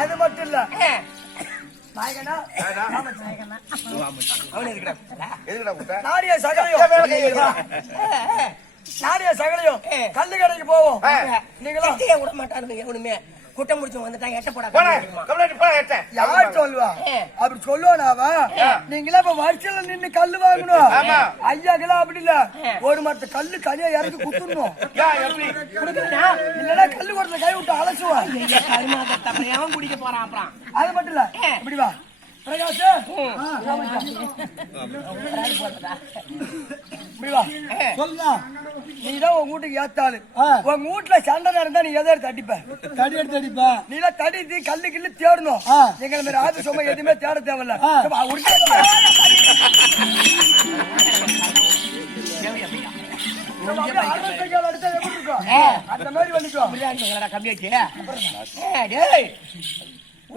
அது மட்டும் இல்ல நாடிய சகலையும் கல்லு கடைக்கு போவோம். நீங்களும் விட மாட்டானுங்க எவனுமே. குட்டம் முடிச்சு வந்துட்டான் எட்ட போடா யார் சொல்லுவா? அப்படி சொல்லுவானாவா? நீங்களா இப்ப வரிசையில நின்னு கல்லு வாங்கணும். ஐயா கிலோ அப்படி இல்ல, ஒரு மரத்து கல்லு தனியா இறக்கி குத்துடணும். இல்லன்னா கல்லு கொடுத்த கை விட்டு அலசுவான். குடிக்க போறான். அப்புறம் அது மட்டும் இல்ல, இப்படி வா பிரகாஷ், சொல்லுங்க. நீதான் உங்க வீட்டுக்கு ஏத்தாளு. உங்க வீட்டுல சண்டை நடந்தா நீ எதை தடிப்ப? தடி எடுத்து அடிப்ப. நீதான் தடி கல்லு கில்லு தேடணும். எங்களை மாதிரி ஆபீஸ் சும்மா எதுவுமே தேட தேவையில்ல. அந்த மாதிரி வந்துக்கோ.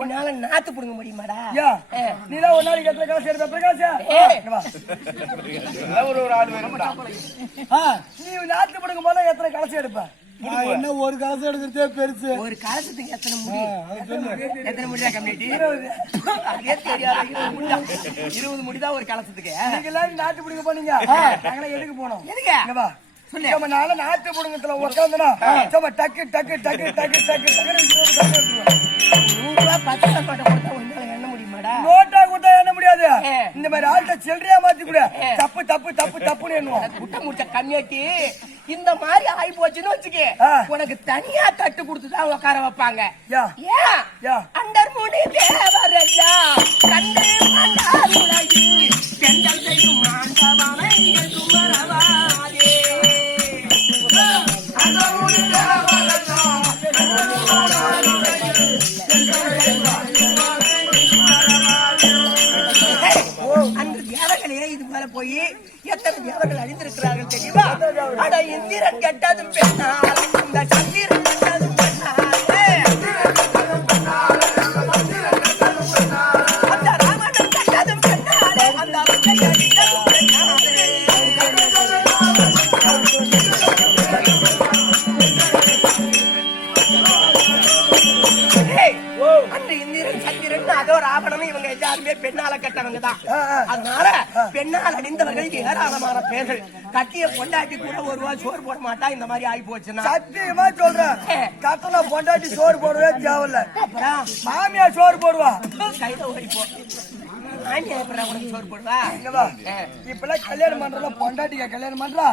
உன்னால நாத்து புடுங்க முடியுமாடா? நீதான் ஒரு நாளைக்கு எத்தனை காசு எடுத்த பிரகாஷா? ஒரு ஆள் வேணும்டா. நீ நாத்து புடுங்க போல எத்தனை காசு எடுப்ப? என்ன ஒரு காசு எடுக்கிறதே பெருசு. ஒரு காலத்துக்கு எத்தனை முடியா கம்மியாட்டி? 20 முடிதான் ஒரு காலத்துக்கு. நீங்க எல்லாரும் நாத்து புடுங்க போனீங்க, நாங்களே எதுக்கு போனோம்? எதுக்கு சொல்லி நாத்து புடுங்கத்துல உட்காந்துனா சும்மா டக்கு டக்கு டக்கு டக்கு டக்கு எண்ண முடியுமாடா? நோட்டா கொடுத்தா எண்ண முடியாது. இந்த மாதிரி ஆள்கிட்ட சில்லறையா மாத்தி கூட தப்பு தப்பு தப்பு தப்புன்னு எண்ணுவோம். குட்டை முடிச்ச கம்மியாட்டி இந்த மாதிரி ஆகி போச்சுன்னு வச்சுக்கே, உனக்கு தனியா தட்டு கொடுத்துதான் உட்கார வைப்பாங்க. அண்டர் முடி தேவரெல்லாம் கண்டு மண்டாருலகி பெண்கள் செய்யும் மாண்டவனை சுமரவாதே. அந்த தேவர்களே இது மேல போய் எத்தனை தேவர்கள் அழிந்திருக்கிறார்கள் தெரியுமா? அட இந்திரன் கெட்டதும் பெண்ணால், இந்த சந்திரன் கெட்டதும் பெண்ணால், அந்த ராவணன் கெட்டதும் பெண்ணாலே, அந்த அபிஷேகம் கெட்டதும் பெண்ணாலே. அந்த இந்திரன் சந்திரன் அதோ ராவணன் இவங்க எல்லாருமே பெண்ணால கட்டவங்க தான். அதனால பெண்ணால் அணிந்தவர்கள் ஏராளமான பேர்கள். கட்டிய பொண்டாட்டி கூட ஒரு ரூபா சோறு போட மாட்டா. இந்த மாதிரி ஆகி போச்சுன்னா சத்தியமா சொல்றேன், கட்டண பொண்டாட்டி சோறு போடவே தேவையில்ல. மாமியா சோறு போடுவா. கையில ஓடிப்போ சோறு போடுவா. இப்பெல்லாம் கல்யாணம் பண்றா பொண்டாட்டிக்க கல்யாணம் பண்றா,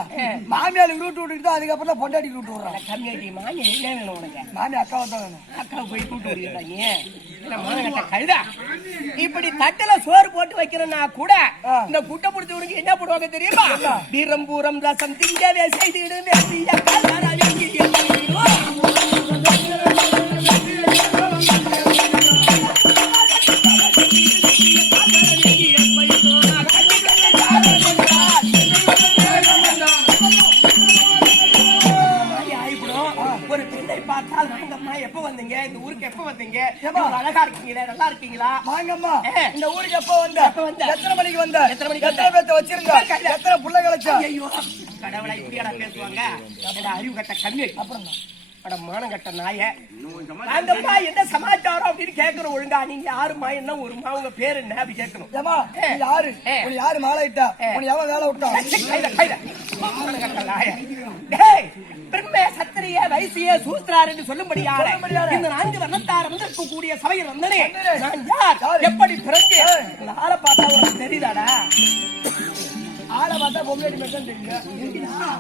மாமியாளுக்கு ரூட்டு விட்டுட்டு அதுக்கப்புறம் தான் பொண்டாட்டிக்கு ரூட்டு விடுறான். கம்மியாட்டி மாமியா என்ன வேணும் உனக்கு? மாமி அக்காவை தான் வேணும். அக்காவை போய் கூட்டு விடுறாங்க. இப்படி தட்டுல சோறு போட்டு வைக்கிறேன்னா கூட இந்த குட்டை பிடிச்ச உனக்கு என்ன போடுவாங்க தெரியுமா? வீரம்பூரம் ரசம் திங்கவே செய்திடும். ஒரு பெண்ணை பார்த்தால் வாங்கம்மா எப்ப வந்தீங்க, இந்த ஊருக்கு எப்ப வந்தீங்க, அழகா இருக்கீங்களா, நல்லா இருக்கீங்களா? வாங்கம்மா இந்த ஊருக்கு எப்ப வந்த, எத்தனை மணிக்கு வந்த, எத்தனை பேர்த்த வச்சிருங்க, எத்தனை புள்ள கலைச்சா? ஐயோ கடவுளை இப்படியா பேசுவாங்க? அறிவு கட்ட கம்மி. அப்புறம் மானம் கட்ட நாய வாங்கம்மா என்ன சமாச்சாரம் அப்படின்னு கேட்கணும். ஒழுங்கா நீங்க யாருமா, என்ன ஒருமா, உங்க பேரு என்ன அப்படி கேட்கணும். யாரு யாரு மாலை இட்டா, எவன் வேலை விட்டா? மானம் கட்ட நாய. பிரம்மே சத்திரிய வைசிய சூத்ரார் என்று சொல்லும்படியாக இந்த 4 வர்ணத்தார் வந்திருக்கக்கூடிய சபையில் வந்தனே நான் யார், எப்படி பிறந்தேன், இந்த ஆளை பார்த்தா உனக்கு தெரியுதாடா? ஆளை பார்த்தா பொம்மையடி மட்டும் தெரியும்.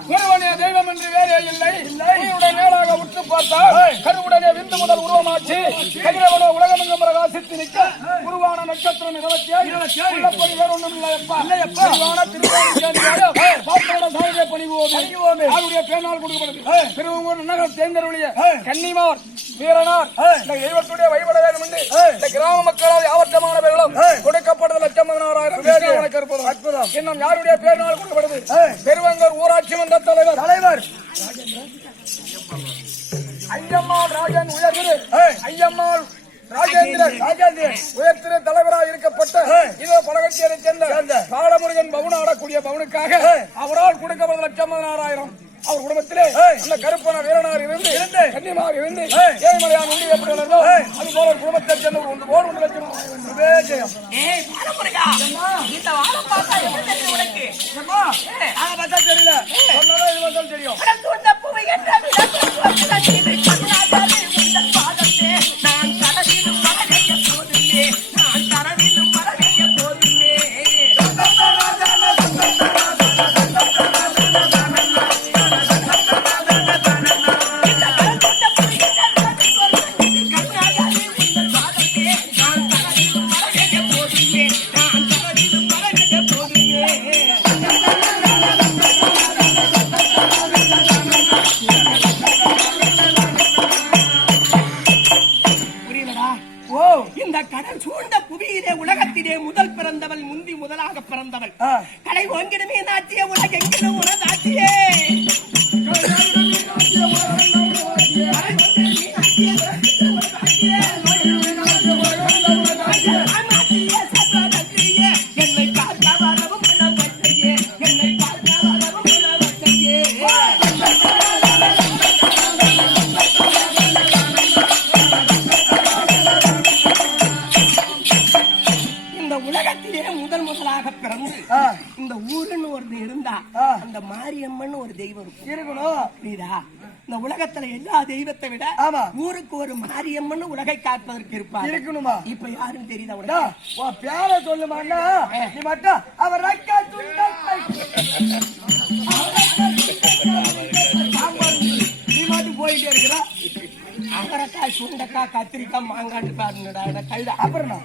குருவனே தெய்வம் என்று வேறே இல்லை. நேராக உற்று பார்த்தால் கருவுடனே விந்து முதல் உருவமாச்சு கதிரவனோ உலகமெங்கும் பிரகாசித்து நிற்க குருவான நட்சத்திரம் 27 உள்ளபடி வேற ஒன்றும் இல்லையப்பா. சாதனை பணிவோமே அவருடைய பேனால் கொடுக்கப்படுது. திருவங்கூர் நகர் தேர்ந்தருடைய கன்னிமார் வீரனார் இந்த தெய்வத்துடைய வழிபட வேண்டும் என்று இந்த கிராம மக்களால் யாவற்றமான பேர்களும் கொடுக்கப்படுவது 1,16,000 இருப்பது அற்புதம். இன்னும் யாருடைய பேரினால் கொடுக்கப்படுது? பெருவங்கூர் ஊராட்சி மன்ற தலைவர் ஐயம்மாள் ராஜன் உயர்திரு ஐயம்மாள் ராஜேந்திரன் உயர்திரு தலைவராக இருக்கப்பட்ட இதோ பழகத்தியரை சேர்ந்த பாலமுருகன் பவுன் ஆடக்கூடிய பவுனுக்காக அவரால் கொடுக்கப்படுவது 1,16,000. அவர் குடும்பத்திலே அந்த கருப்பன வீரனார் இருந்து கண்ணியமாக இருந்து ஏழ்மலையான உண்டி எப்படி வளர்ந்தோ அது போல ஒரு குடும்பத்தை சேர்ந்த ஒன்று லட்சம் விவேஜயம். பாலமுருகா, இந்த வாழை பார்த்தா என்ன தெரியும் உனக்கு? அதை பார்த்தா தெரியல, சொன்னாதான் இது வந்தாலும் தெரியும். கடல் பூவை என்ற விளக்கு கண்ணாடி உங்கள் பாதத்தே நான் கடலிலும் மரகைய போதுமே, நான் கடலிலும் மரகைய போதுமே. இந்த கடல் சூழ்ந்த புவியிலே உலகத்திலே முதல் பிறந்தவள் முந்தி முதலாக பிறந்தவள் கடை ஒங்கிடுமே நாட்டிய உலகெங்கிலும் உனதாட்டியே. என்னை பார்க்க வரவும் பிணவத்தையே, என்னை பார்க்க வரவும் பிணவத்தையே. உலகத்திலே முதல் முதலாக பிறந்து இந்த ஊருன்னு ஒரு இருந்தா அந்த மாரியம்மன் ஒரு தெய்வம் இருக்கணும். புரியுதா? இந்த உலகத்துல எல்லா தெய்வத்தை விட ஊருக்கு ஒரு மாரியம்மன் உலகை காப்பதற்கு இருப்பா இருக்கணுமா? இப்ப யாரும் தெரியுதா? பேர சொல்லுமாண்ணா நீ மட்டும் அவர் நீ மட்டும் போயிட்டே இருக்கிறா. அவரைக்காய், சுண்டக்காய், கத்திரிக்காய், மாங்காட்டு பாருங்கடா கழுத. அப்புறம்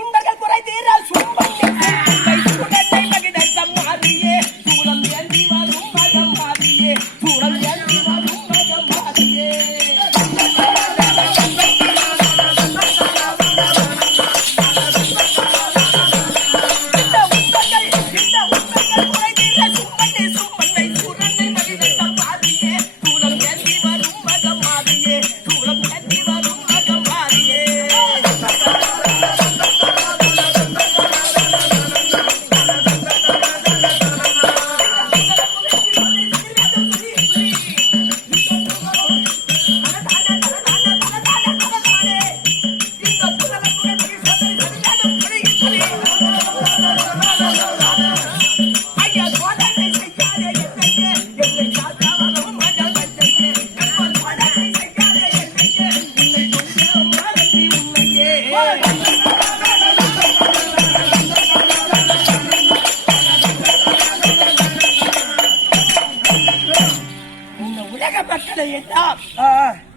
உண்டர்கள் குறை தீர சும்பத்தை மகிழ மாறியே சூழல் ஏந்தி வரும் மகம் மாறியே, சூழல் ஏந்தி வரும் மகம் மாறியே.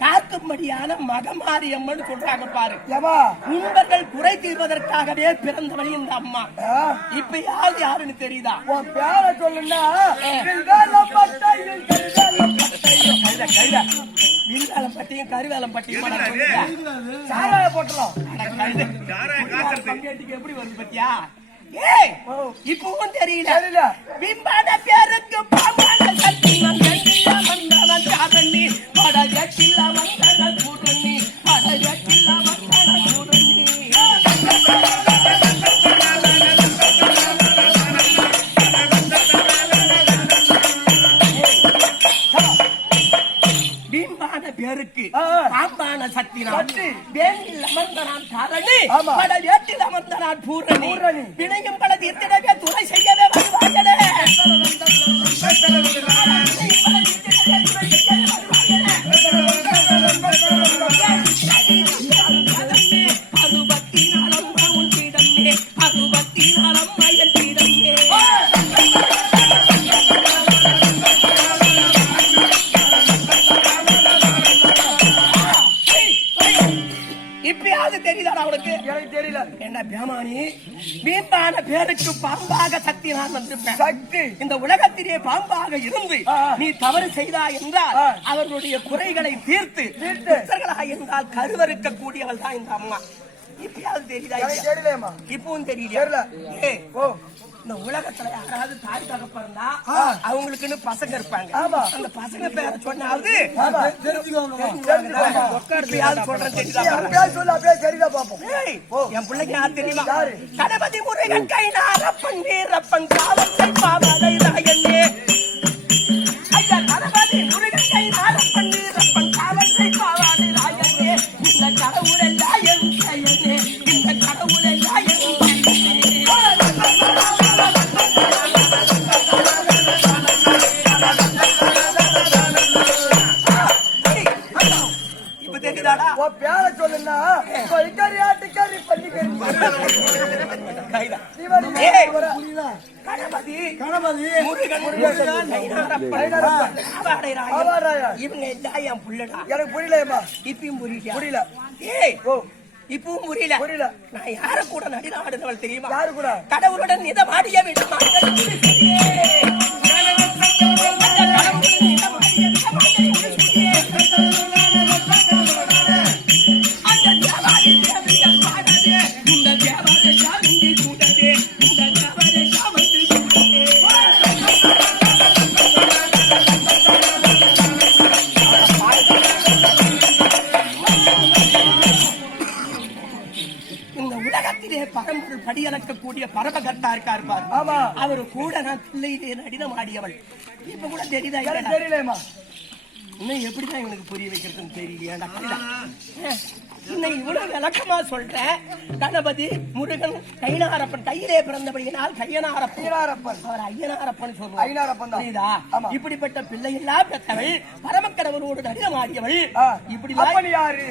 காக்கும்படியான மகமாரியம்மன் சொல்றாங்க பாரு. உண்பர்கள் குறை தீர்வதற்காகவே பிறந்தவள் இந்த அம்மா. இப்ப யாருன்னு தெரியுதா? பேர சொல்லுன்னா மின்சாரம் பட்டியும் கருவேலம் பட்டியும் போட்டலாம். எப்படி வருது பத்தியா? இப்பவும் தெரியல. பிம்பான பேருக்கு பாம்பான சக்தி வந்தவன் சாதனி படகட்டில்லா வந்தவன் கூடனி படகட்டில்லா வந்தவன் கூடனி. பிம்பான பேருக்கு பாம்பான சக்தி வேண்டில் அமர்ந்தனான் தாரணி படகட்டில் அமர்ந்தனான் பூரணி பிணையும் பல தீர்த்திடவே துணை செய்யவே வருவார்களே. பேருக்கு பாம்பாக சக்தி நான் வந்திருப்பேன். சக்தி இந்த உலகத்திலே பாம்பாக இருந்து நீ தவறு செய்தாய் என்றால் அவர்களுடைய குறைகளை தீர்த்து என்றால் கருவறுக்க கூடியவள் தான் இந்த அம்மா. இப்பயாவது தெரியுதா? இப்பவும் தெரியல. இந்த உலகத்துல யாராவது தாய் தகப்ப இருந்தா அவங்களுக்குன்னு பசங்க இருப்பாங்க. அந்த பசங்க பேரை சொன்னாவது என் பிள்ளைங்க யார் தெரியுமா? கணபதி முருகன் கைனாரப்பன் வீரப்பன் காவத்தை பாவனை ராயண்ணே. ஐயா கணபதி முருகன் கைனாரப்பன் வீரப்பன் சொன்னா கொய்கறி ஆட்டுக்கறி பள்ளிக்கறி கணபதி கணபதி முருகன் இவங்க எல்லாம் என் புள்ளடா. எனக்கு புரியலையம்மா. இப்பயும் புரியல புரியல. ஏய் ஓ இப்பவும் புரியல. புரியல. நான் யார கூட நடின ஆடுனவள் தெரியுமா? யாரு கூட? கடவுளுடன் நிதமாடிய விட பரம்பொருள் படியளக்கக்கூடிய பரமகர்த்தா இருக்கார் பாரு. ஆமா. அவரு கூட நான் பிள்ளையிலே நடினம் ஆடியவள். இப்ப கூட தெரியுதா? தெரியலையம்மா. இன்னும் எப்படிதான் இவனுக்கு புரிய வைக்கிறதுன்னு தெரியலையா? இன்னும் இவ்வளவு விளக்கமா சொல்றேன். கணபதி முருகன் கைனாரப்பன் கையிலே பிறந்தபடியினால் கையனாரப்பன் அவர் ஐயனாரப்பன் சொல்லுவார். இப்படிப்பட்ட பிள்ளை எல்லாம் பெற்றவள் பரமக்கடவுளோடு நடினம் ஆடியவள். இப்படி யாரு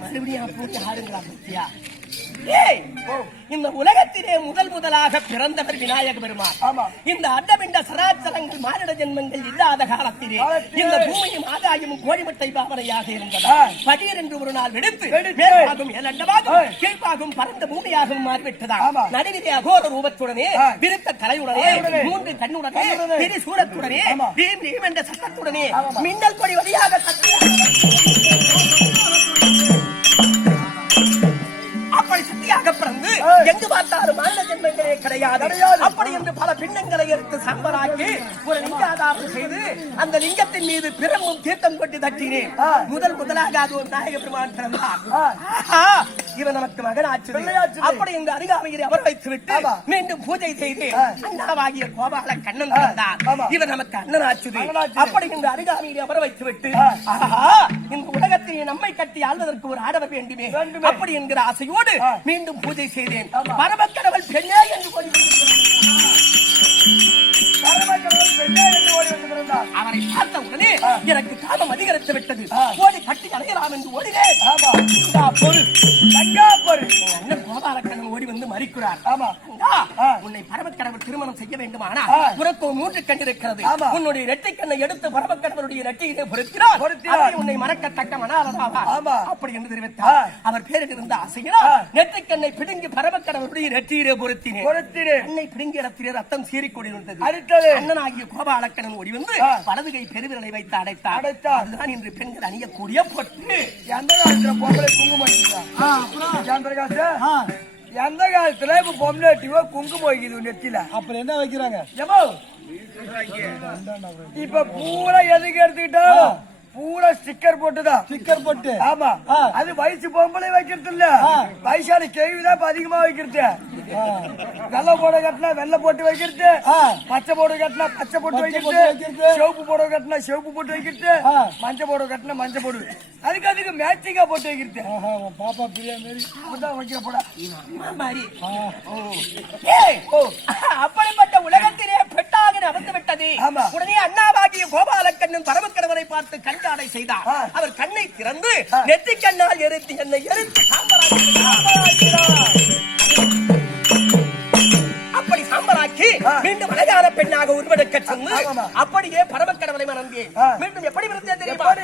மறுபடியும் யாருங்களா பத்தியா? இந்த உலகத்திலே முதலாக பிறந்தவர் விநாயக பெருமான். இந்த அண்டமிண்ட சராச்சரங்கள் மானிட ஜென்மங்கள் இல்லாத காலத்திலே இந்த பூமியும் ஆதாயமும் கோழிமட்டை பாவனையாக இருந்தது. பகீர் என்று ஒரு நாள் வெடித்து மேலாகும் ஏழண்டமாகும் கீழ்ப்பாகும் பரந்த பூமியாகவும் மாறிவிட்டதா. நடுவிலே அகோர ரூபத்துடனே விருத்த தலையுடனே 3 கண்ணுடனே திரிசூலத்துடனே பீம் ரீம் என்ற சட்டத்துடனே மின்னல் கொடி வழியாக அப்படி சக்தியாக பிறந்து எங்கு பார்த்தாலும் மாநில ஜென்மங்களே கிடையாது. அப்படி என்று பல பின்னங்களை எடுத்து சாம்பலாக்கி ஒரு லிங்காதாரம் செய்து அந்த லிங்கத்தின் மீது பிரமும் தீர்த்தம் கொண்டு தட்டினேன். முதலாக அது ஒரு நாயக பெருமான் பிறந்தார். இவன் நமக்கு மகனாச்சு. அப்படி இந்த அருகாமையில் அவர் வைத்து விட்டு மீண்டும் பூஜை செய்து அண்ணாவாகிய கோபால கண்ணன் பிறந்தார். இவர் நமக்கு அண்ணனாச்சு. அப்படி இந்த அருகாமையில் அவர் வைத்து விட்டு இந்த உலகத்தில் நம்மை கட்டி ஆள்வதற்கு ஒரு ஆடவர் வேண்டுமே அப்படி என்கிற ஆசையோடு மீண்டும் பூஜை செய்தேன். பரமக்கடவுள் பெண்ணே என்று அவரை பார்த்த உடனே எனக்கு காமம் அதிகரித்து விட்டது. ஓடி கட்டி அடையலாம் என்று ஓடினேன். அண்ணன் கோபாலக்கண்ணன் ஓடி வந்து மறிக்கிறார். உன்னை பரமக்கடவுள் திருமணம் செய்ய வேண்டுமானா உனக்கு 3 கண் இருக்கிறது. உன்னுடைய இரட்டை கண்ணை எடுத்து பரமக்கடவுளுடைய இரட்டையிலே பொருத்தினார். உன்னை மறக்கத்தக்க மனாலதாவார் அப்படி என்று தெரிவித்தார். அவர் பேரில் இருந்த ஆசையினால் நெற்றி கண்ணை பிடுங்கி பரமக்கடவுளுடைய இரட்டையிலே பொருத்தினேன். அன்னை பிடுங்கி இடத்திலே ரத்தம் சீறிக்கொண்டிருந்தது. அண்ணனாகிய கோபாலக்கண்ணன் ஓடி வந்து வலதுகை பெருவிரலை வைத்து அடைத்தார். அதுதான் இன்று பெண்கள் அணியக்கூடிய பொட்டு. எந்த காலத்துல பொம்பளை குங்குமம் எந்த காலத்துல இப்ப பொம்பளை குங்குமம் வைக்குது நெத்தில? அப்புறம் என்ன வைக்கிறாங்க? இப்ப பூரா எதுக்கு எடுத்துக்கிட்டோம்? பூரா ஸ்டிக்கர் போட்டுதான். ஸ்டிக்கர் போட்டு. ஆமா. அது வயசு பொம்பளை வைக்கிறது இல்ல, வயசான கேள்விதான் அதிகமா வைக்கிறது. வெள்ளை போட கட்டினா வெள்ளை போட்டு வைக்கிறது, பச்சை போட கட்டினா பச்சை போட்டு வைக்கிறது, சிவப்பு போட கட்டினா சிவப்பு போட்டு வைக்கிறது, மஞ்சள் போட கட்டினா மஞ்சள் போடு. அதுக்கு மேட்சிங்கா போட்டு வைக்கிறது. பாப்பா பிரியா மாரி அப்படிதான் வைக்கிற போட மாதிரி. அப்படிப்பட்ட உலகத்திலே பெட்டாக அமர்ந்து விட்டது. உடனே அண்ணாவாகிய கோபாலக்கண்ணன் பரமக்கடவுளை பார்த்து கண்காடை செய்தார். அவர் கண்ணை திறந்து நெற்றி கண்ணால் எரித்து என்னை எரித்து அப்படி சாம்பலாக்கி மீண்டும் அழகான பெண்ணாக உருவெடுக்க சொன்னு அப்படியே பரமக்கடவுளை மறந்தேன். மீண்டும் எப்படி இருந்தேன் தெரியுமா?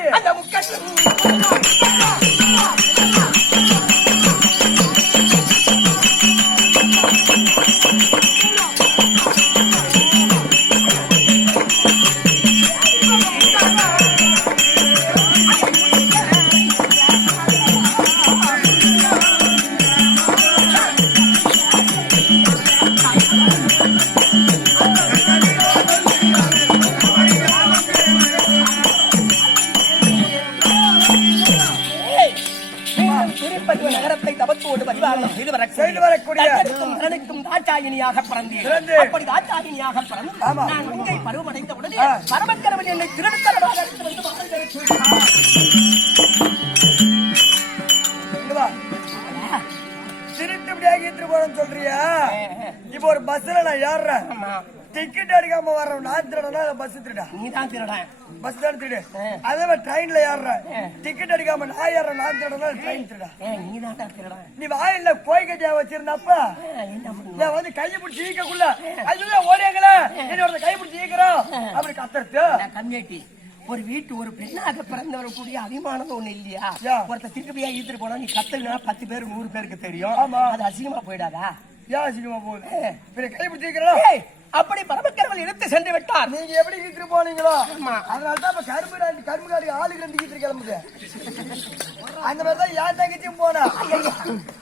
அந்த நகரத்தை தவத்தோடு பரிவாரணம் செய்து வரக்கூடிய தாட்சாயினியாக பிறந்தேன். அப்படி தாட்சாயினியாக பிறந்து நான் மங்கை பருவமடைந்த உடனே பரமக்கடவுள் என்னை திருடுத்தரமாக அழைத்து வந்து திருட்டு போறேன்னு சொல்றியா? இப்ப ஒரு பஸ்ல நான் ஏறுறேன், டிக்கெட் அடிக்காம வர்றேன். நான் திருடனா பஸ் திருடா? நீதான் திருடன். பஸ் தான் திருடு. அதே மாதிரி ட்ரெயின்ல ஏறுறேன், டிக்கெட் அடிக்காம நான் ஏறுறேன், நான் திருடனா ட்ரெயின் திருடா. நீ தான் திருடா. நீ வாயில கோய் கட்டியா வச்சிருந்தப்ப நான் வந்து கையை பிடிச்சி ஈக்கக்குள்ள அதுதான் ஓடியாங்கள என்னோட கை பிடிச்சி ஈக்கிறோம் அப்படி கத்துறது. கம்யூனிட்டி ஒரு வீட்டு ஒரு பெண்ணாக பிறந்தவர கூடிய அபிமானம் ஒண்ணு இல்லையா? ஒருத்தர் திருப்பியா ஈத்துட்டு போனா நீ கத்துனா 10 பேர் 100 பேருக்கு தெரியும். அது அசிங்கமா போயிடாதா? ஏன் அசிங்கமா போகுது? கை பிடிச்சி ஈக்கிறோம். அப்படி பரமக்கடவுள் எடுத்து சென்று விட்டார். நீங்க எப்படி ஈத்துட்டு போனீங்களோ அதனாலதான் இப்ப கரும்பு காடி ஆளுக்கு 2 ஈத்துட்டு கிளம்புது. அந்த மாதிரிதான் என் தங்கச்சியும் போனா.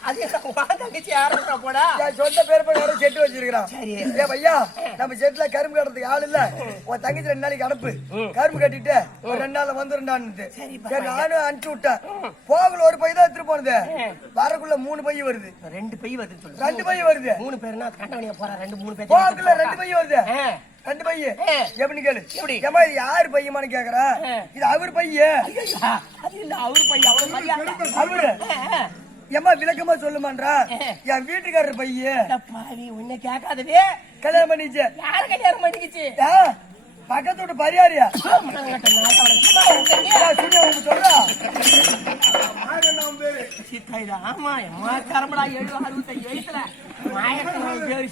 அது தங்கச்சி ஆரம்பிச்சா போனா என் சொந்த பேர் பண்ண யாரும் செட்டு வச்சிருக்கான். ஏ பையா நம்ம செட்டுல கரும்பு கட்டுறதுக்கு ஆள் இல்ல, உன் தங்கச்சி 2 நாளைக்கு அனுப்பு, கரும்பு கட்டிட்டு ஒரு 2 நாள்ல வந்துருண்டான்னு. சரி நானும் அனுப்பிச்சு விட்டேன். போகல ஒரு பை தான் எடுத்துட்டு போனது, வரக்குள்ள 3 பை வருது. 2 பை வருது. 2 பை வருது. 3 பேர்னா கண்டவனியா போறா 2-3 பேர் போகல 2 பை வருது. 2 பை எப்படி கேளு? ஏமா இது யாரு பையமானு கேக்குறேன். இது அவர் பையன். அது இல்ல அவர் பையன். அவர் மரியாதை அவரு ஏமா விளக்கமா சொல்லுமான்றா. என் வீட்டுக்காரர் பையன். பாவி உன்னை கேட்காதவே கல்யாணம் பண்ணிச்சு. யாரு கல்யாணம் பண்ணிக்கிச்சு? பக்கத்தோட பரியாரியா சொல்றா. ஆமா எம்மா தரம்படா 7-65 வயசுல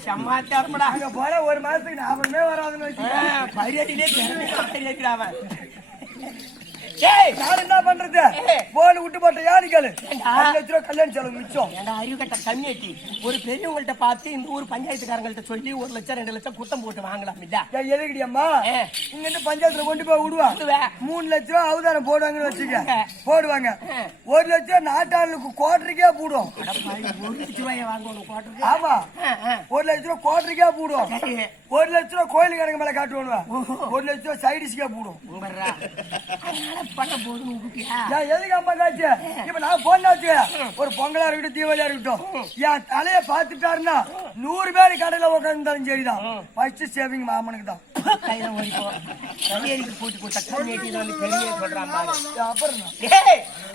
செம்மா தரம்படா. அங்க போற ஒரு மாசத்துக்கு ஞாபகமே வராதுன்னு பரியாட்டிலே பரியாட்டிடாவன். என்ன பண்றது? போன விட்டு போட்ட யாருக்காலு 5 லட்ச ரூபா கல்யாணம் செலவு மிச்சம். அறிவு கட்ட கம்மியாட்டி ஒரு பெரியவங்கள்ட்ட பார்த்து இந்த ஊர் பஞ்சாயத்துக்காரங்கள்ட்ட சொல்லி 1 லட்சம் 2 லட்சம் குத்தம் போட்டு வாங்கலாம். எதுக்கடியம்மா இங்க இருந்து பஞ்சாயத்துல கொண்டு போய் விடுவான். 3 லட்ச ரூபா அவதாரம் போடுவாங்கன்னு வச்சுக்க. போடுவாங்க 1 லட்சம் நாட்டாளுக்கு கோட்டருக்கே போடுவோம். 1 லட்ச ரூபாய் வாங்கணும் கோட்டருக்கு. ஆமா 1 லட்ச ரூபா கோட்டருக்கே போடுவோம். 1 லட்ச ரூபா கோயிலுக்கு எனக்கு மேல காட்டுவானுவா. 1 லட்ச ரூபா சைடிஸ்க்கே போடுவோம். எதுக்கு அம்மா காட்சி? இப்ப நான் போனாச்சு ஒரு பொங்கலா இருக்கட்டும் தீபாவளியா இருக்கட்டும், என் தலைய பாத்துட்டாருன்னா 100 பேர் கடையில உட்காந்துருந்தாலும் சரிதான். ஃபர்ஸ்ட் சேவிங் மாமனுக்கு தான்.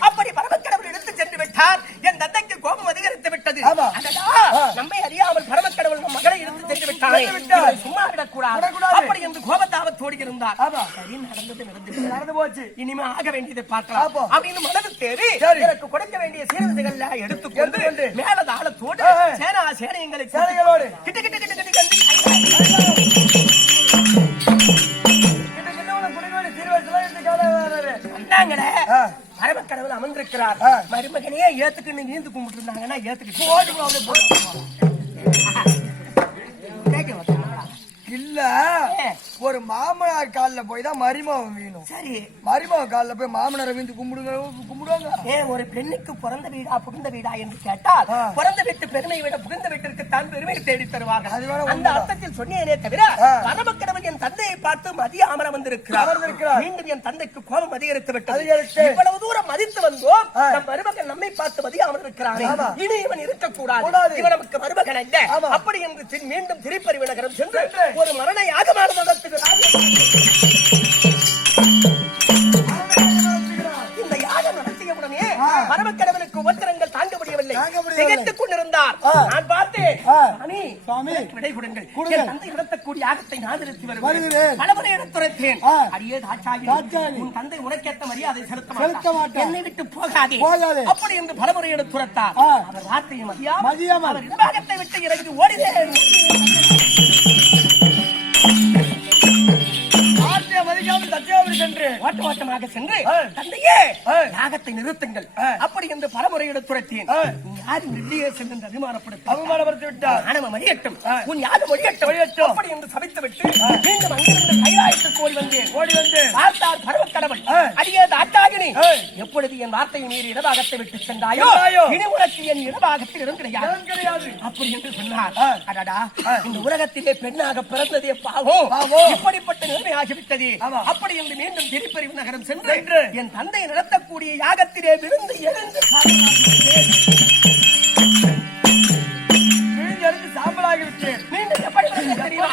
அப்படி பரமக்கடவுள் எடுத்து சென்று விட்டார். என் தந்தைக்கு கோபம் அதிகரித்து விட்டது. நம்மை அறியாமல் பரமக்கடவுள் நம் மகளை எடுத்து சென்று விட்டார். சும்மா விடக்கூடாது அப்படி என்று கோபத்தாவத்தோடு இருந்தார். சரி நடந்து போச்சு. இனிமே ஆக வேண்டியதை பார்க்கலாம் அப்படின்னு மனது தேடி எனக்கு கொடுக்க வேண்டிய சீரவதைகள் எடுத்துக்கொண்டு மேல தாளத்தோடு சேனையங்களை சேனைகளோடு கிட்ட கிட்ட கிட்ட கிட்ட பரமக்கடவுள் அமர்ந்திருக்கிறார். மருமகனையே ஏத்துக்குன்னு நீந்து கும்பிட்டு இருந்தாங்கன்னா ஏத்துக்கிட்டு இல்ல ஒரு மாமனார் காலில் போய் தான் மருமகன் வீணும். சரி மருமகன் காலில் போய் மாமனாரை வீந்து கும்பிடுவாங்க. ஒரு பெண்ணுக்கு பிறந்த வீடா புகுந்த வீடா என்று கேட்டால் பிறந்த வீட்டு பெருமை விட புகுந்த வீட்டிற்கு தான் பெருமையை தேடி தருவாங்க. அந்த அர்த்தத்தில் சொன்னேனே தவிர பரமக்கடவுள் என் தந்தையை பார்த்து மதிய அமர வந்திருக்கிறார். மீண்டும் என் தந்தைக்கு கோபம் அதிகரித்து விட்டது. இவ்வளவு தூரம் மதித்து வந்தோம். நம் மருமகன் நம்மை பார்த்து மதிய அமர்ந்திருக்கிறார். இனி இவன் இருக்கக்கூடாது, இவன் நமக்கு மருமகன் அல்ல. அப்படி என்று மீண்டும் திரிப்பறிவு நகரம் சென்று ஒரு மரண யாகமான நடத்துகிறார். இந்த யாகம் நடத்தியவுடனே பரமக்கடவுளுக்கு உத்தரங்கள் தாங்க முடியவில்லை. திகைத்துக் கொண்டிருந்தார். நான் பார்த்தேன் விடை கொடுங்கள். என் தந்தை நடத்தக்கூடிய யாகத்தை நான் நிறுத்தி வருகிறேன். பலமுறை எடுத்துரைத்தேன். அடியே தாட்சாயி உன் தந்தை உனக்கேற்ற மரியாதை செலுத்த மாட்டார், என்னை விட்டு போகாதே அப்படி என்று பலமுறை எடுத்துரைத்தார். அவர் வார்த்தையை மதியாமல் அவர் இடபாகத்தை விட்டு இறங்கி ஓடினேன். ஓட்டமாக சென்று தந்தையே யாகத்தை நிறுத்துங்கள் அப்படி என்று பலமுறை எடுத்துரைத்தேன். யாரும் இல்லையே சென்று அவமானப்படுத்தி விட்டார். ஆணவம் அறியட்டும், உன் யாரும் ஒழியட்டும் அப்படி என்று சமைத்து விட்டு மீண்டும் அங்கிருந்து கைலாயத்துக்கு ஓடி வந்தேன். பார்த்தார் பரமக்கடவுள். அடியே தாட்டாகினி, எப்பொழுது என் வார்த்தையை மீறி இடபாகத்தை விட்டு சென்றாயோ இனி உனக்கு என் இடபாகத்தில் இடம் கிடையாது அப்படி என்று சொன்னார். அடடா, இந்த உலகத்திலே பெண்ணாக பிறந்ததே பாவம், இப்படிப்பட்ட நிலைமையாகிவிட்டது. அப்படி என்று மீண்டும் திருப்பறிவு நகரம் சென்று என் தந்தை நடத்தக்கூடிய யாகத்திலே விழுந்து எழுந்து சாம்பலாகிவிட்டேன். மீண்டும் எப்படி தெரியுமா?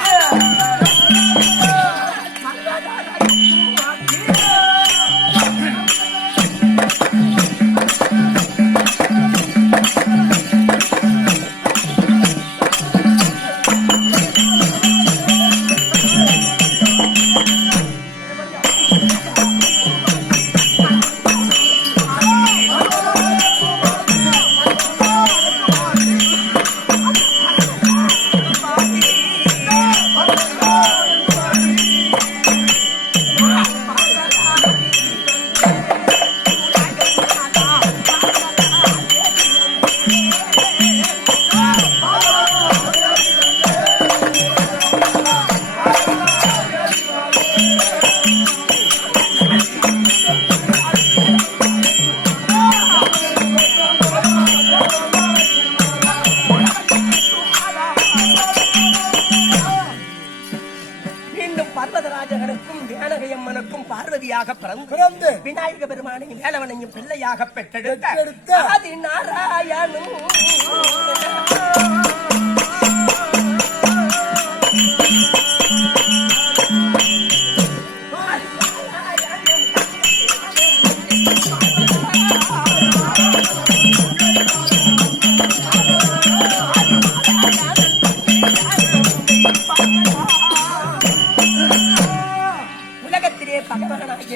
பிறந்து விநாயக பெருமானையும் வேலவனையும் பிள்ளையாக பெற்றெடுத்த ஆதி நாராயணும்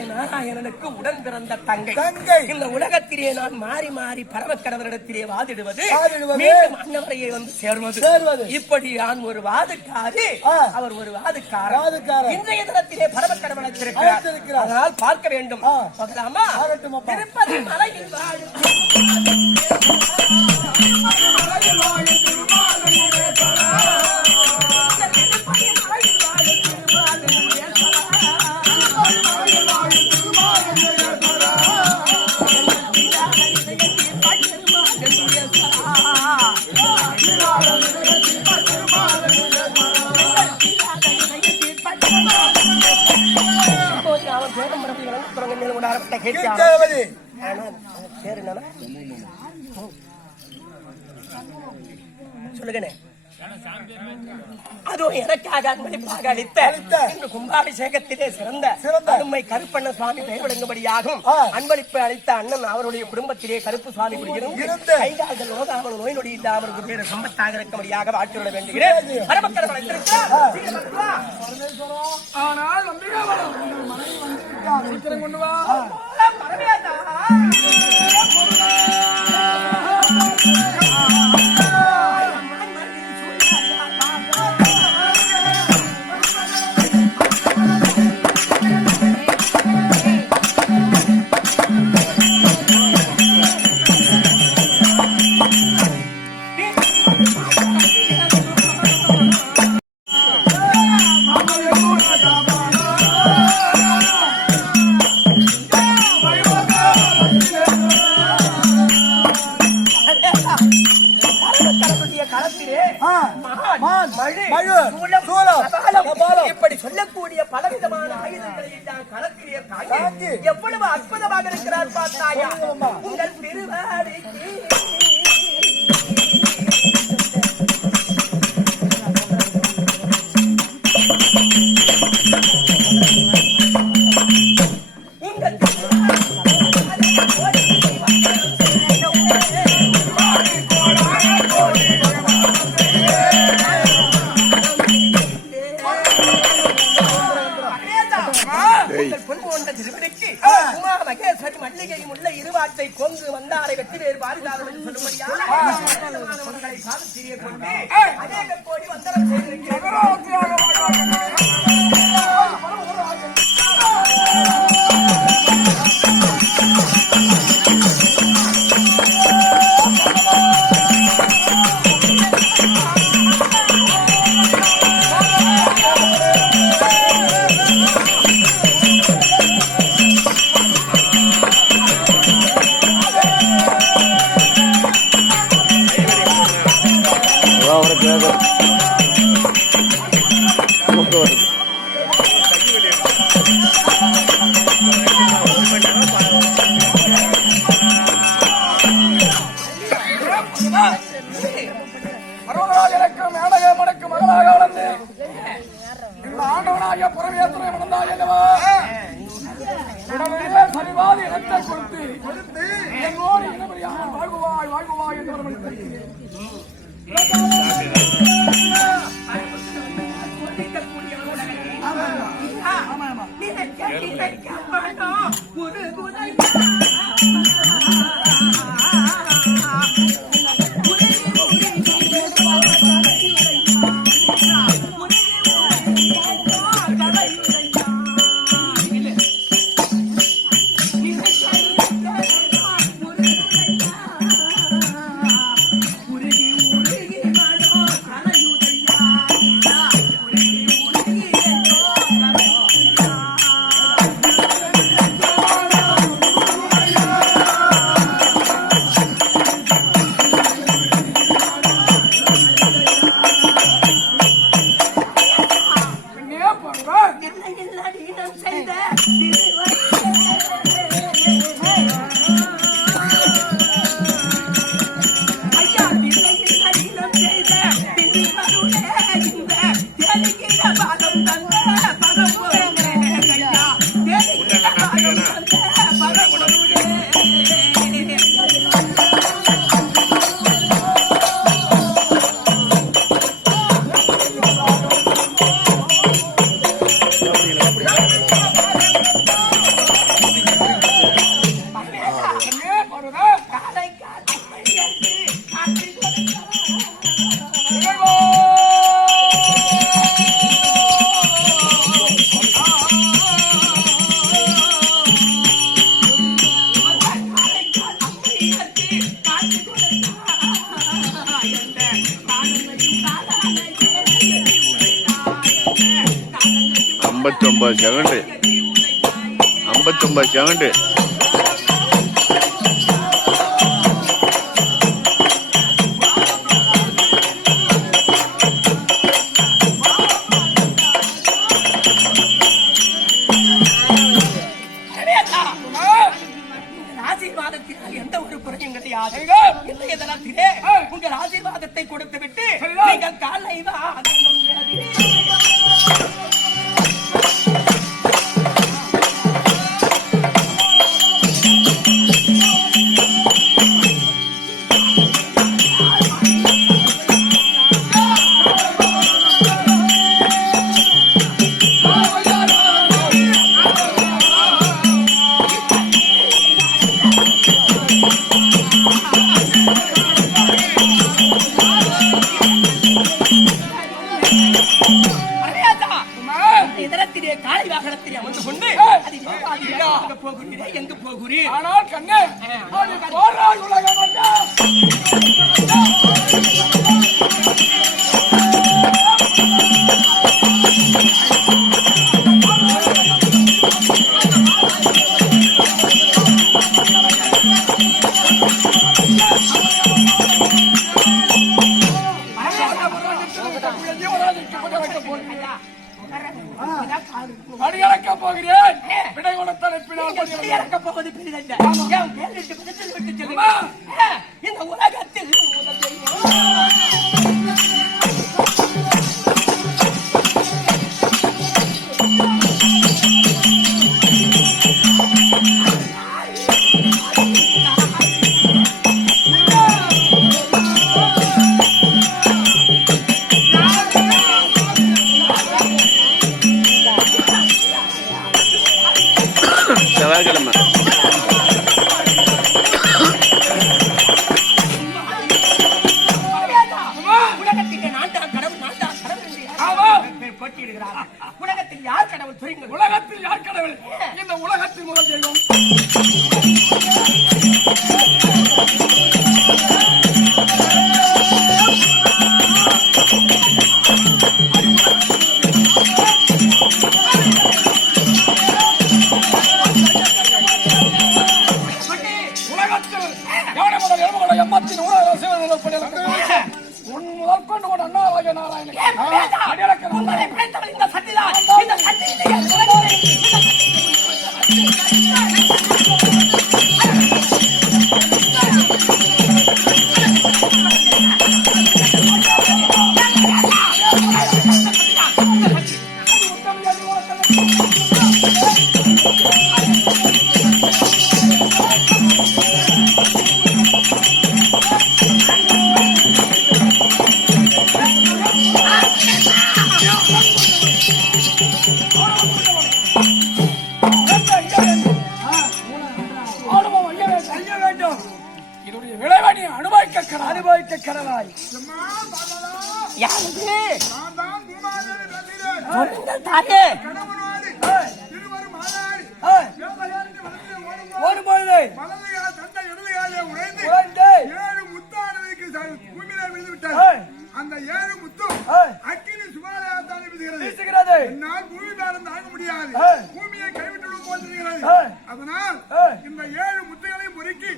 நாராயணனுக்கு உடன் பிறந்த தங்கை இந்த உலகத்திலே நான் மாறி மாறி பரமக்கடவரிடத்திலே வாதிடுவது மீண்டும் அன்னவரையே வந்து சேர்வது இப்படி நான் ஒரு வாதுக்காரி அவர் ஒரு வாதுக்காரர் இன்றைய தினத்திலே பரமக்கடவன் அழைத்திருக்கிறார் அதனால் பார்க்க வேண்டும் திருப்பதி மலையில் வாழும் சொல்லுங்க அதுவும் எனக்காக அன்பளிப்பாக அளித்த கும்பாபிஷேகத்திலே சிறந்த அருமை கருப்பண்ண சுவாமி பெயர் விளங்கும்படியாகும் அன்பளிப்பை அளித்த அண்ணன் அவருடைய குடும்பத்திலே கருப்பு சுவாமி குடியிருந்து கைகால்கள் நோகாமல் நோய் நொடி இல்லாமல் பேர சம்பத்தாக இருக்கும்படியாக வாழ்த்துவிட வேண்டுகிறேன். பரமக்கடவுள் அழைத்திருக்கிறார். ஆனால் கொண்டு வா பரமேதா இப்படி சொல்லக்கூடிய பலவிதமான ஆயுதங்களை எல்லாம் களத்திலே தாங்கி எவ்வளவு அற்புதமாக இருக்கிறார் பார்த்தாயா உங்கள் திருவாடிக்கு மல்லிகையும் உள்ள இருவாட்டை கொங்கு வந்தாரை வெற்றி வேறு பாரிதாரம் என்று சொல்லும்படியாக அநேக கோடி வந்தரம் செய்திருக்கிறார். எனக்கு மேடைய மடக்கு மகளாக வளர்ந்து ஆண்டவனாகிய புறவியத்துறை மணந்தாய் அல்லவா உடனே சரிவாதி இடத்தை கொடுத்து என்னோடு இனபடியாக வாழ்வுவாய் வாழ்வுவாய் என்று வரமளித்திருக்கிறேன். ஒரு 59 செகண்ட். எந்த ஒரு குறையும் கிடையாது. உங்கள் ஆசீர்வாதத்தை கொடுத்து விட்டு நீங்கள் காலை எங்க போகிறேன். ஆனால் கண்ணே அடியறக்க போகிறேன். விடை கொடுத்த நட்பினால் இறக்க போவது பெரிதல்ல. இந்த உலகத்தில் செவ்வாய்க்கிழமை உலகத்தில் நான் தான் கடவுள் போட்டியிடுகிறார். உலகத்தில் யார் கடவுள் சொல்லுங்கள். உலகத்தில் யார் கடவுள்? இந்த உலகத்தில் முதல் தெய்வம் அனுபவிக்க கடவாய். ஓடும்பொழுது அந்த 7 முத்தும் அக்கினி சுமாராகத்தான் வீசுகிறது. என்னால் பூமி பாரம் தாங்க முடியாது. பூமியை கைவிட்டு போட்டிருக்கிறது. அதனால் இந்த 7 முத்துகளை முறுக்கி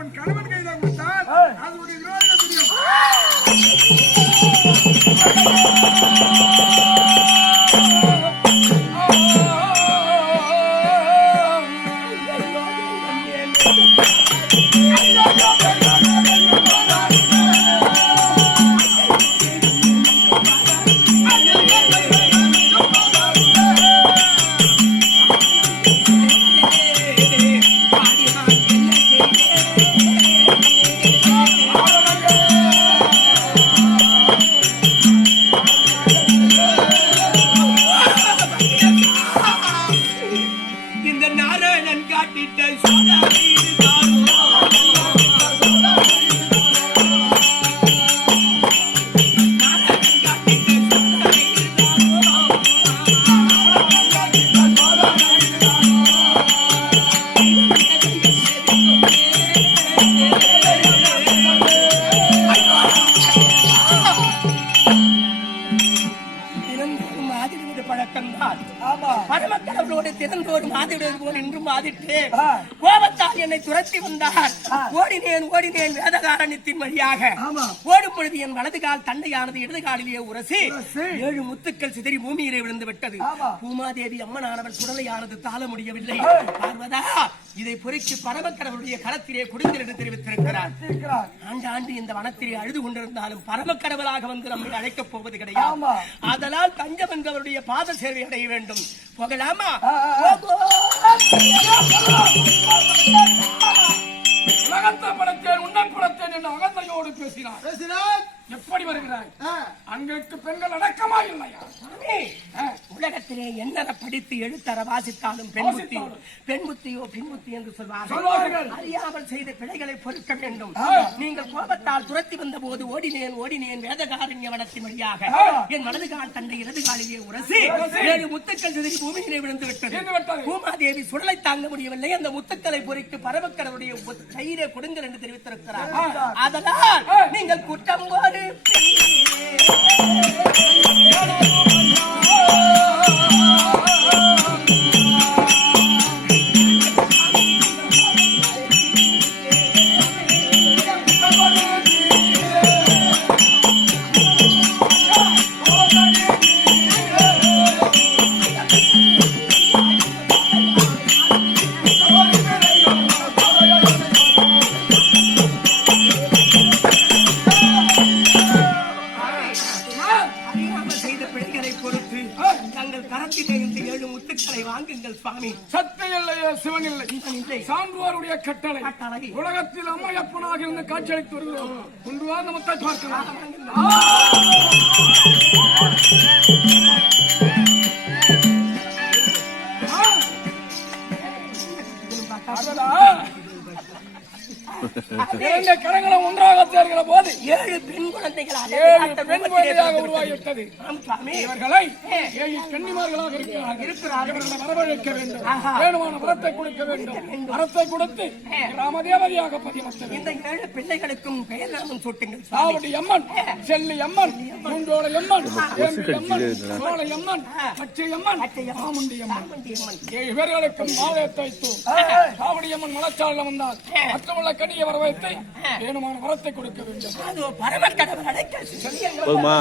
உன் கணவன் கையில கொடுத்தால் அதனுடைய விரோதம் தெரியும். இந்த நாராயணன் காட்டிட்ட வாதிட்டு கோபத்தால் என்னை துரத்தி வந்தார். ஓடினேன் வேதகாரண்யத்தின் வழியாக. ஓடும் பொழுது என் வலது கால் தண்டையானது இடது காலிலேயே உரசி 7 முத்துக்கள் சிதறி பூமியிலே விழுந்து விட்டது. பூமாதேவி அம்மனானவள் சுடலையானது தாழ முடியவில்லை. பார்வதா, இதை பொறிக்கு பரமக்கடவுளுடைய களத்திலே கொடுங்கள் என்று தெரிவித்திருக்கிறார். ஆண்டாண்டு இந்த வனத்திலே அழுது கொண்டிருந்தாலும் பரமக்கடவுளாக வந்து நம்மை அழைக்கப் போவது கிடையாது. அதனால் தஞ்சம் என்பவருடைய பாத சேர்வை அடைய வேண்டும். போகலாமா? உலகத்தை படைத்தேன், உன்னை படைத்தேன் என்று அகந்தையோடு பேசினார். எப்படி வருகிறாய்? அங்கிருக்கு பெண்கள் அடக்கமா இல்லையா? உலகத்திலே என்னென்ன படித்து எழுத்தர வாசித்தாலும் பெண் புத்தியோ பின்புத்தி என்று சொல்வார்கள். அறியாமல் செய்த பிழைகளை பொறுக்க வேண்டும். நீங்கள் கோபத்தால் துரத்தி வந்த போது ஓடினேன் வேதகாரண்ய வனத்தின் வழியாக. என் வலது கால் தந்தை இடது காலிலே உரசி 7 முத்துக்கள் சிதறி பூமியிலே விழுந்து விட்டது. பூமாதேவி சுடலை தாங்க முடியவில்லை. அந்த முத்துக்களை பொறித்து பரமக்கடவுடைய கையிலே கொடுங்கள் என்று தெரிவித்திருக்கிறார். அதனால் நீங்கள் குற்றம் போது சான்றோருடைய கட்டளை. உலகத்தில் அம்மையப்பனாக இருந்து காட்சியளித்து வருகிறோம். கொண்டு வா, நமத்தை பார்க்கலாம். கரங்களும் ஒன்றாக சேர்கிற போது 7 பெண் குழந்தைகளாக உருவாகிவிட்டது. இவர்களை 7 கன்னிமார்களாக இருக்கிறார்கள். வரவழைக்க வேண்டும். வேணுமான வரத்தை கொடுக்க வேண்டும். வரத்தை கொடுத்து ராமதேவதியாக பதிவத்தது. இந்த 7 பிள்ளைகளுக்கும் பெயர் நாமம் சூட்டுங்கள். சாவடி அம்மன், செல்லி அம்மன், பூண்டோலை அம்மன், சோலை அம்மன், பச்சை அம்மன், ஆமுண்டி அம்மன். 7 பேர்களுக்கும் மாதத்தை வைத்து சாவடி அம்மன் மலச்சாலையில் வந்தால் மற்றமுள்ள கனியை வர வைத்து வேணுமான வரத்தை கொடுக்க வேண்டும். பரமக்கடவுள் அழைக்க போதுமா?